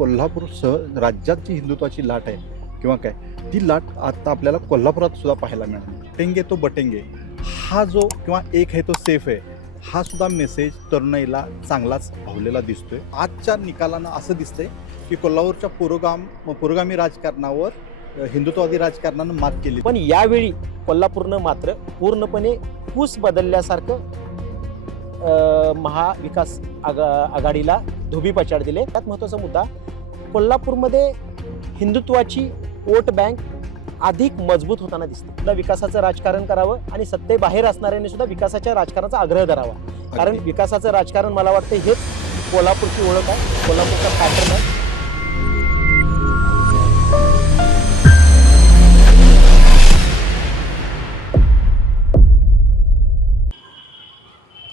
कोल्हापूरसह राज्यात जी हिंदुत्वाची लाट आहे. किंवा काय? ती लाट आता आपल्याला कोल्हापुरात सुद्धा पाहायला मिळाली टेंगे तो बटेंगे. हा जो किंवा एक आहे तो सेफ आहे. हा सुद्धा मेसेज तरुणाईला चांगलाच भावलेला दिसतोय. आजच्या निकालानं असं दिसतंय की कोल्हापूरच्या पुरोगाम पुरोगामी राजकारणावर हिंदुत्ववादी राजकारणानं मात केली. पण यावेळी कोल्हापूरनं मात्र पूर्णपणे कूस बदलल्यासारखं महाविकास आगा आघाडीला धोबी पछाड दिले. त्यात महत्त्वाचा मुद्दा कोल्हापूरमध्ये हिंदुत्वाची वोट बँक अधिक मजबूत होताना दिसते. सुद्धा विकासाचं राजकारण करावं आणि सत्तेबाहेर असणाऱ्यांनी सुद्धा विकासाच्या राजकारणाचा आग्रह धरावा कारण. विकासाचं राजकारण मला वाटतं हेच कोल्हापूरची ओळख आहे. कोल्हापूरचा पॅटर्न आहे.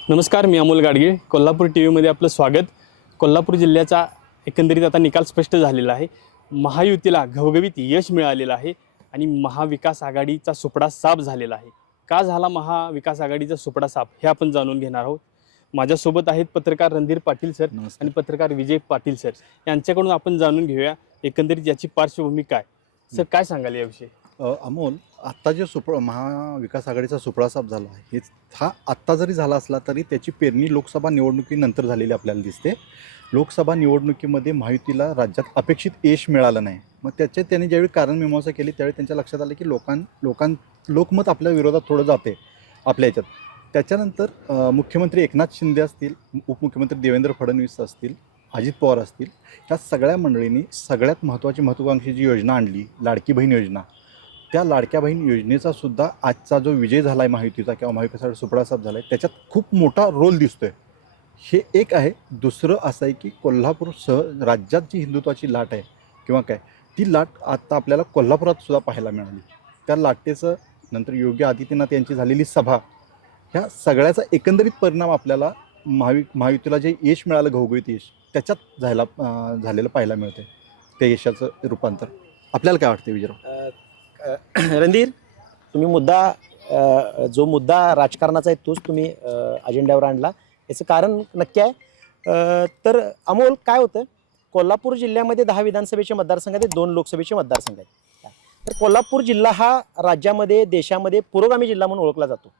नमस्कार मी अमोल गाडगे. कोल्हापूर टी व्हीमध्ये आपलं स्वागत. कोल्हापूर जिल्ह्याचा एकंदरीत आता निकाल स्पष्ट झालेला आहे. महायुतीला घवघवीत यश मिळालेलं आहे आणि महाविकास आघाडीचा सुपडा साफ झालेला आहे. का झाला महाविकास आघाडीचा सुपडा साफ हे आपण जाणून घेणार आहोत. माझ्यासोबत आहेत पत्रकार रणधीर पाटील सर आणि पत्रकार विजय पाटील सर. यांच्याकडून आपण जाणून घेऊया एकंदरीत याची पार्श्वभूमी काय? सर काय सांगाल याविषयी? अमोल आत्ता जे सुप्र महाविकास आघाडीचा सुपळासाप साफ झाला आहे हा आत्ता जरी झाला असला तरी त्याची पेरणी लोकसभा निवडणुकीनंतर झालेली आपल्याला दिसते. लोकसभा निवडणुकीमध्ये महायुतीला राज्यात अपेक्षित यश मिळालं नाही. मग त्याचे त्यांनी ज्यावेळी कारण मीमांसा केली त्यावेळी त्यांच्या लक्षात आलं की लोकां लोकां लोकमत आपल्या विरोधात थोडं जाते आपल्या याच्यात. त्याच्यानंतर मुख्यमंत्री एकनाथ शिंदे असतील उपमुख्यमंत्री देवेंद्र फडणवीस असतील अजित पवार असतील ह्या सगळ्या मंडळींनी सगळ्यात महत्त्वाची महत्त्वाकांक्षी जी योजना आणली लाडकी बहीण योजना त्या लाडक्या बहीण योजनेचा सुद्धा आजचा जो विजय झाला आहे महायुतीचा किंवा महाविकासाचा सुपडा झाला आहे त्याच्यात खूप मोठा रोल दिसतोय. हे एक आहे. दुसरं असं आहे की कोल्हापूरसह राज्यात जी हिंदुत्वाची लाट आहे किंवा काय ती लाट आता आपल्याला कोल्हापुरात सुद्धा पाहायला मिळाली. त्या लाटेचं नंतर योगी आदित्यनाथ यांची झालेली सभा ह्या सगळ्याचा एकंदरीत परिणाम आपल्याला महावि महायुतीला जे यश मिळालं घवघवीत यश त्याच्यात झायला झालेलं पाहायला मिळते त्या यशाचं रूपांतर. आपल्याला काय वाटतं विजयराव? रणधीर तुम्ही मुद्दा जो मुद्दा राजकारणाचा आहे तोच तुम्ही अजेंड्यावर आणला. याचं कारण नक्की आहे. तर अमोल काय होतं? कोल्हापूर जिल्ह्यामध्ये दहा विधानसभेचे मतदारसंघ आहेत दोन लोकसभेचे मतदारसंघ आहेत. तर कोल्हापूर जिल्हा हा राज्यामध्ये देशामध्ये पुरोगामी जिल्हा म्हणून ओळखला जातो.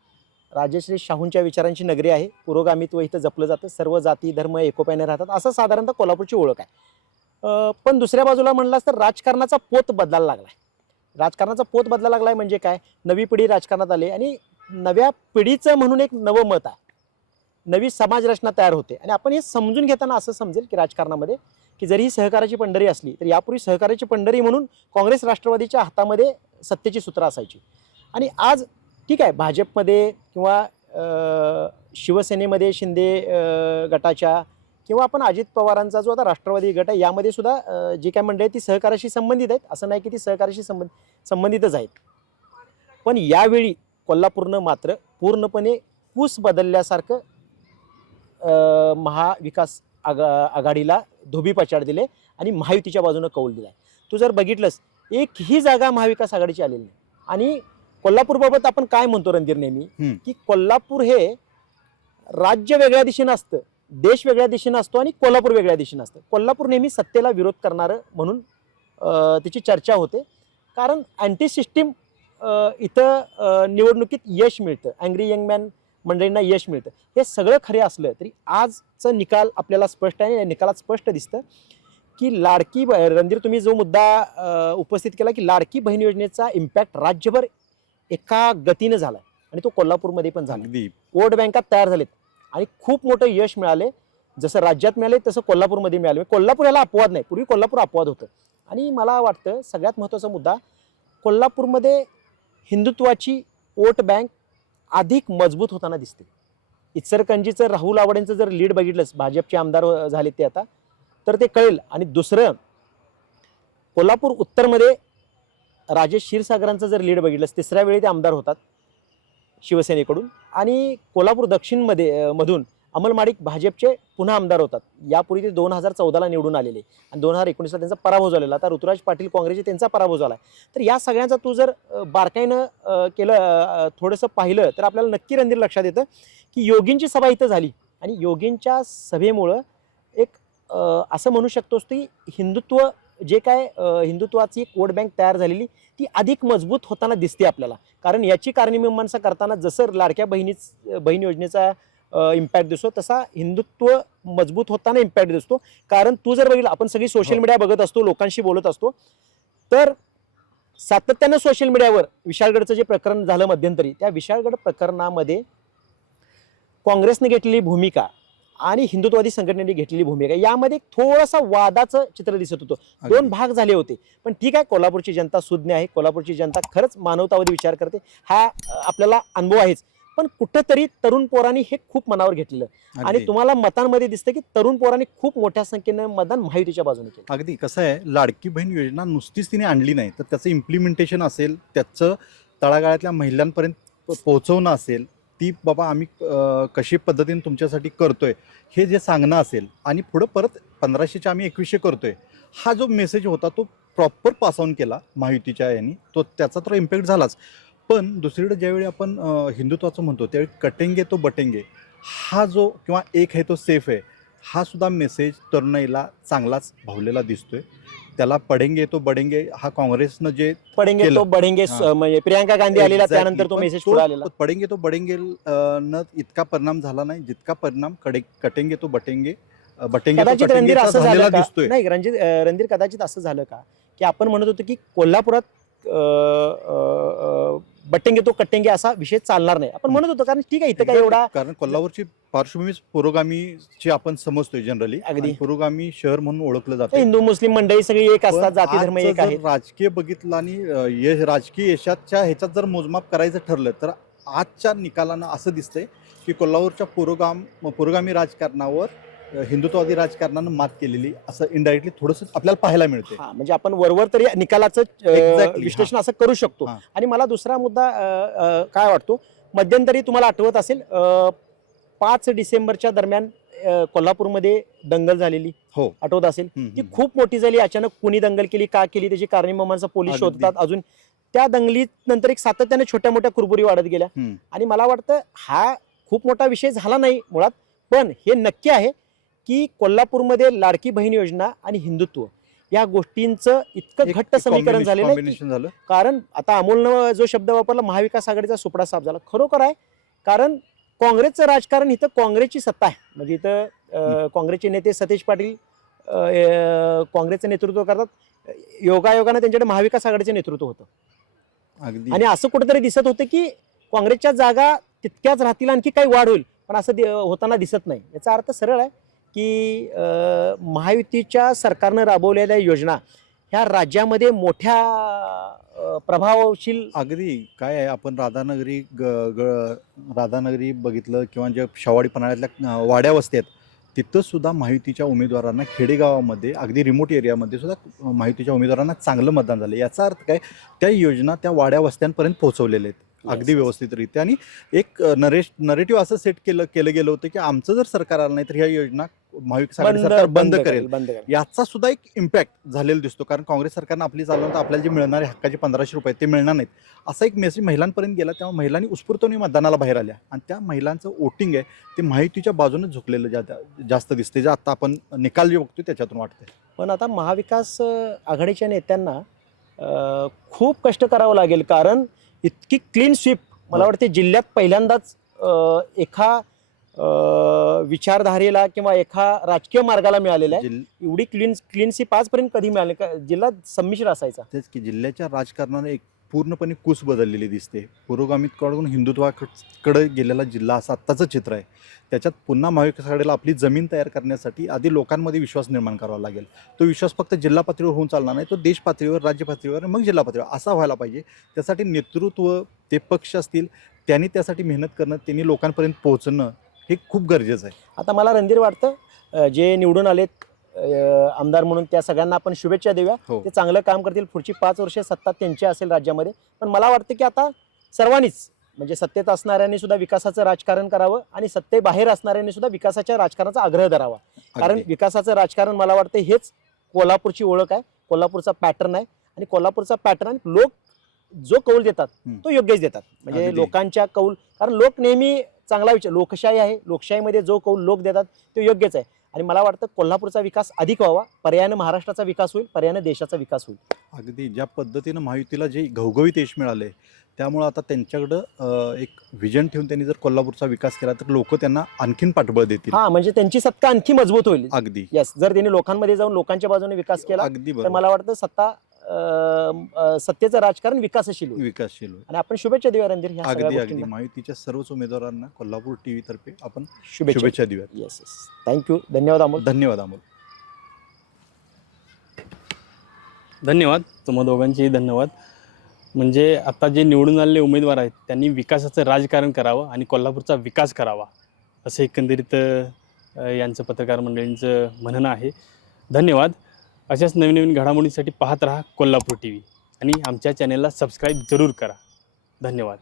राजश्री शाहूंच्या विचारांची नगरी आहे. पुरोगामित्व इथं जपलं जातं. सर्व जाती धर्म एकोप्याने राहतात. असं साधारणतः कोल्हापूरची ओळख आहे. पण दुसऱ्या बाजूला म्हणलास तर राजकारणाचा पोत बदलायला लागला आहे राजकारणाचा पोत बदलायला लागलाय म्हणजे काय? नवी पिढी राजकारणात आली आणि नव्या पिढीचं म्हणून एक नवं मत आहे. नवी समाज रचना तयार होते. आणि आपण हे समजून घेताना असं समजेल की राजकारणामध्ये की जरी ही सहकाराची पंढरी असली तर यापूर्वी सहकाराची पंढरी म्हणून काँग्रेस राष्ट्रवादीच्या हातामध्ये सत्तेची सूत्र असायची. आणि आज ठीक आहे भाजपमध्ये किंवा शिवसेनेमध्ये शिंदे गटाच्या किंवा आपण अजित पवारांचा जो आता राष्ट्रवादी गट आहे यामध्ये सुद्धा जी काय मंडळी ती सहकाराशी संबंधित आहेत. असं नाही की ती सहकाराशी संबंध संबंधितच आहेत. पण यावेळी कोल्हापूरनं मात्र पूर्णपणे कूस बदलल्यासारखं महाविकास आगा आघाडीला धोबी पछाड दिले आणि महायुतीच्या बाजूनं कौल दिलाय. तू जर बघितलंस एकही जागा महाविकास आघाडीची आलेली नाही. आणि कोल्हापूरबाबत आपण काय म्हणतो रणधीर नेहमी. की कोल्हापूर हे राज्य वेगळ्या दिशेनं असतं. देश वेगळ्या दिशेनं असतो आणि कोल्हापूर वेगळ्या दिशेनं असतं. कोल्हापूर नेहमी सत्तेला विरोध करणारं म्हणून त्याची चर्चा होते. कारण अँटी सिस्टीम इथं निवडणुकीत यश मिळतं. अँग्री यंग मॅन मंडळींना यश मिळतं. हे सगळं खरे असलं तरी आजचं निकाल आपल्याला स्पष्ट आहे. निकालात स्पष्ट दिसतं की लाडकी रणधीर तुम्ही जो मुद्दा उपस्थित केला की लाडकी बहीण योजनेचा इम्पॅक्ट राज्यभर एका गतीनं झाला आणि तो कोल्हापूरमध्ये पण झाला वोट बँका तयार झालेत. आणि खूप मोठं यश मिळाले. जसं राज्यात मिळाले तसं कोल्हापूरमध्ये मिळाले. म्हणजे कोल्हापूर याला अपवाद नाही. पूर्वी कोल्हापूर अपवाद होतं. आणि मला वाटतं सगळ्यात महत्त्वाचा मुद्दा कोल्हापूरमध्ये हिंदुत्वाची वोट बँक अधिक मजबूत होताना दिसते. इचरकंजीचं राहुल आवडेंचं जर लीड बघितलंच भाजपचे आमदार झाले ते आता तर ते कळेल. आणि दुसरं कोल्हापूर उत्तरमध्ये राजेश क्षीरसागरांचं जर लीड बघितलंस तिसऱ्या वेळी ते आमदार होतात. शिवसेनेकडून आणि कोल्हापूर दक्षिणमध्ये मधून अमल माडिक भाजपचे पुन्हा आमदार होतात. यापूर्वी ते दोन हजार चौदाला निवडून आलेले. आणि दोन हजार एकोणीसला त्यांचा पराभव झालेला. आता ऋतुराज पाटील काँग्रेसचे त्यांचा पराभव झाला तर या सगळ्यांचा तू जर बारकाईनं केलं थोडंसं पाहिलं तर आपल्याला नक्की रणधीर लक्षात येतं की योगींची सभा इथं झाली. आणि योगींच्या सभेमुळं एक असं म्हणू शकतोस की हिंदुत्व जे काय हिंदुत्वाची एक वोट बँक तयार झालेली ती अधिक मजबूत होताना दिसते आपल्याला कारण याची कारणमीमांसा करताना जसं लाडक्या बहिणीच बहीण योजनेचा इम्पॅक्ट दिसतो तसा हिंदुत्व मजबूत होताना इम्पॅक्ट दिसतो कारण तू जर बघितलं आपण सगळी सोशल हो. मीडिया बघत असतो लोकांशी बोलत असतो तर सातत्यानं सोशल मीडियावर विशाळगडचं जे प्रकरण झालं मध्यंतरी त्या विशाळगड प्रकरणामध्ये काँग्रेसने घेतलेली भूमिका आणि हिंदुत्ववादी संघटनेने घेतलेली भूमिका. यामध्ये एक थोडासा वादाचं चित्र दिसत होतं. दोन. भाग झाले होते. पण ठीक आहे कोल्हापूरची जनता सुज्ञ आहे. कोल्हापूरची जनता खरंच मानवतावादी विचार करते. हा आपल्याला अनुभव आहेच. पण कुठंतरी तरुण पोरांनी हे खूप मनावर घेतलेलं. आणि. तुम्हाला मतांमध्ये दिसतं की तरुण पोरांनी खूप मोठ्या संख्येनं मतदान महायुतीच्या बाजूने केलं. अगदी. कसं आहे लाडकी बहीण योजना नुसतीच तिने आणली नाही. तर त्याचं इम्प्लिमेंटेशन असेल त्याचं तळागाळातल्या महिलांपर्यंत पोहोचवणं असेल ती बाबा आम्ही कशी पद्धतीने तुमच्यासाठी करतोय हे जे सांगणं असेल आणि पुढं परत पंधराशेच्या आम्ही एकवीसशे करतोय हा जो मेसेज होता तो प्रॉपर पास ऑन केला महायुतीच्या यांनी. तो त्याचा तर इम्पॅक्ट झालाच. पण दुसरीकडे ज्यावेळी आपण हिंदुत्वाचं म्हणतो त्यावेळी कटेंगे तो बटेंगे हा जो किंवा एक आहे तो सेफ आहे हा सुद्धा मेसेज तरुणाईला चांगलाच भावलेला दिसतोय. त्याला पडेंगे तो बडेंगे हा काँग्रेसनं जे पडेंगे केलं. तो बडेंगे हा. म्हणजे प्रियांका गांधी आलेला Exactly. त्यानंतर तो पण मेसेज पुढे आलेला पडेंगे तो बडेंगे अं, न इतका परिणाम झाला नाही जितका परिणामकडे कटेंगे तो बटेंगे अं, बटेंगे तो कदाचित रणधीर कटेंगेचा असं झालेला झालं का दिसतोय नाही रणजित अं, रणधीर कदाचित असं झालं का की आपण म्हणत होतो की कोल्हापुरात अं, अं, अं, बट्टेंगे तो कट्टेंगे असा विषय चालणार नाही. आपण म्हणत होतो कारण ठीक आहे इथं काय एवढा कारण कोल्हापूरची पार्श्वभूमी पुरोगामीची आपण समजतोय जनरली अगदी. पुरोगामी शहर म्हणून ओळखलं जातं हिंदू मुस्लिम मंडळी सगळी एक असतात जाती धर्म एक आहे. राजकीय बघितलं आणि अं, यश राजकीय यशाच्या ह्याच्यात जर मोजमाप करायचं ठरलं तर आजच्या निकालानं असं दिसतंय की कोल्हापूरच्या पुरोगाम पुरोगामी राजकारणावर हिंदुत्ववादी राजकारणानं मात केलेली असं इनडायरेक्टली थोडंसं आपल्याला पाहायला मिळते हा म्हणजे आपण वरवर तरी निकालाचं अं, Exactly, विश्लेषण असं करू शकतो. हा. आणि मला दुसरा मुद्दा अं, अं, काय वाटतो? मध्यंतरी तुम्हाला आठवत असेल अं, पाच डिसेंबरच्या दरम्यान अं, कोल्हापूरमध्ये दंगल झालेली. हो. आठवत असेल? हम्म, ती हम्म. खूप मोठी झाली. अचानक कुणी दंगल केली का केली त्याची कारणीमामांचा पोलीस अगदी. शोधतात अजून. त्या दंगलीत नंतर एक सातत्याने छोट्या मोठ्या कुरबुरी वाढत गेल्या. हम्म. आणि मला वाटतं हा खूप मोठा विषय झाला नाही मुळात पण हे नक्की आहे. की कोल्हापूरमध्ये लाडकी बहीण योजना आणि हिंदुत्व या गोष्टींचं इतकं घट्ट समीकरण झालेलं आहे कारण आता अमोलनं जो शब्द वापरला महाविकास आघाडीचा सुपडा साफ झाला. खरोखर आहे. कारण काँग्रेसचं राजकारण इथं काँग्रेसची सत्ता आहे. म्हणजे इथं काँग्रेसचे नेते सतीश पाटील काँग्रेसचं नेतृत्व करतात. योगायोगानं त्यांच्याकडे महाविकास आघाडीचं नेतृत्व होतं. आणि असं कुठेतरी दिसत होतं की काँग्रेसच्या जागा तितक्याच राहतील आणखी काही वाढ होईल. पण असं होताना दिसत नाही. याचा अर्थ सरळ आहे. की महायुतीच्या सरकारनं राबवलेल्या योजना ह्या राज्यामध्ये मोठ्या प्रभावशील अगदी. काय आहे आपण राधानगरी ग ग राधानगरी बघितलं किंवा ज्या शवाडी पन्हाळ्यातल्या वाड्या वस्त्यात आहेत सुद्धा माहितीच्या उमेदवारांना खेडेगावामध्ये अगदी रिमोट एरियामध्ये सुद्धा माहितीच्या उमेदवारांना चांगलं मतदान झालं. याचा अर्थ काय त्या योजना त्या वाड्या वस्त्यांपर्यंत पोहोचवलेल्या आहेत. अगदी. व्यवस्थितरित्या. आणि एक नरेश नरेटिव्ह असं सेट केलं केलं गेलं होतं की आमचं जर सरकार आलं नाही तर ह्या योजना महाविकास आघाडी सरकार बंद करेल याचा सुद्धा एक इम्पॅक्ट झालेला दिसतो. कारण काँग्रेस सरकारनं आपली चालवलं तर आपल्याला जे मिळणारे हक्काचे पंधराशे रुपये ते मिळणार नाहीत. असा एक मेसेज महिलांपर्यंत गेला तेव्हा महिलांनी उत्स्फूर्तपणे मतदानाला बाहेर आल्या. आणि त्या महिलांचं वोटिंग आहे ते माहितीच्या बाजूने झुकलेलं जा जास्त दिसते जे आता आपण निकाल जे बघतोय त्याच्यातून वाटतंय. पण आता महाविकास आघाडीच्या नेत्यांना खूप कष्ट करावं लागेल. कारण इतकी क्लीन स्वीप मला हो. वाटते जिल्ह्यात पहिल्यांदाच एका विचारधारेला किंवा एका राजकीय मार्गाला मिळालेला आहे. एवढी क्लीन क्लीन स्वीप आजपर्यंत कधी मिळाली? का जिल्हा संमिश्र असायचा. तेच की जिल्ह्याच्या राजकारणाने एक पूर्णपणे कूस बदललेली दिसते. पुरोगामीकडून हिंदुत्वाकडे गेलेला जिल्हा असं आत्ताचं चित्र आहे. त्याच्यात पुन्हा महाविकास आघाडीला आपली जमीन तयार करण्यासाठी आधी लोकांमध्ये विश्वास निर्माण करावा लागेल. तो विश्वास फक्त जिल्हा पातळीवर होऊन चालणार नाही तो देश पातळीवर राज्य पातळीवर मग जिल्हा पातळीवर असा व्हायला पाहिजे. त्यासाठी नेतृत्व ते पक्ष असतील त्यांनी त्यासाठी मेहनत करणं त्यांनी लोकांपर्यंत पोहोचणं हे खूप गरजेचं आहे. आता मला रणधीर वाटतं जे निवडून आलेत आमदार म्हणून त्या सगळ्यांना आपण शुभेच्छा देऊया. हो. ते चांगलं काम करतील. पुढची पाच वर्षे सत्ता त्यांची असेल राज्यामध्ये. पण मला वाटतं की आता सर्वांनीच म्हणजे सत्तेत असणाऱ्यांनी सुद्धा विकासाचं राजकारण करावं आणि सत्तेबाहेर असणाऱ्यांनी सुद्धा विकासाच्या राजकारणाचा आग्रह धरावा. कारण अगदी. विकासाचं राजकारण मला वाटतं हेच कोल्हापूरची ओळख आहे. कोल्हापूरचा पॅटर्न आहे. आणि कोल्हापूरचा पॅटर्न लोक जो कौल देतात हम्म. तो योग्यच देतात. म्हणजे अगदी. लोकांच्या कौल कारण लोक नेहमी चांगला विचार लोकशाही आहे. लोकशाहीमध्ये जो कौल लोक देतात तो योग्यच आहे. आणि मला वाटतं कोल्हापूरचा विकास अधिक व्हावा पर्यायानं महाराष्ट्राचा विकास होईल पर्यायानं देशाचा विकास होईल. अगदी ज्या पद्धतीनं महायुतीला जे घवघवीत यश मिळाले त्यामुळं आता त्यांच्याकडं एक व्हिजन ठेवून त्यांनी जर कोल्हापूरचा विकास केला तर लोक त्यांना आणखीन पाठबळ देतील. हा म्हणजे त्यांची सत्ता आणखी मजबूत होईल. अगदी. यस जर त्यांनी लोकांमध्ये जाऊन लोकांच्या बाजूने विकास केला अगदी तर बरोबर. मला वाटतं सत्ता सत्तेचं राजकारण विकासशील होईल. विकासशील होईल. आणि आपण शुभेच्छा देऊया रणधीर ह्या सगळ्या अगदी. अगदी गोष्टींना. महायुतीच्या सर्वच उमेदवारांना कोल्हापूर टीव्ही तर्फे आपण शुभेच्छा. शुभेच्छा देऊयात. येस येस थँक्यू धन्यवाद अमोल. धन्यवाद अमोल. धन्यवाद. तुम्हा दोघांचेही धन्यवाद. म्हणजे आता जे निवडून आलेले उमेदवार आहेत त्यांनी विकासाचं राजकारण करावं आणि कोल्हापूरचा विकास करावा असं एकंदरीत अ, यांचं पत्रकार मंडळींचं म्हणणं आहे. धन्यवाद. अशाच नवीन नवीन घडामोडींसाठी पाहत राहा कोल्हापूर टी व्ही आणि आमच्या चॅनेलला सबस्क्राईब जरूर करा. धन्यवाद.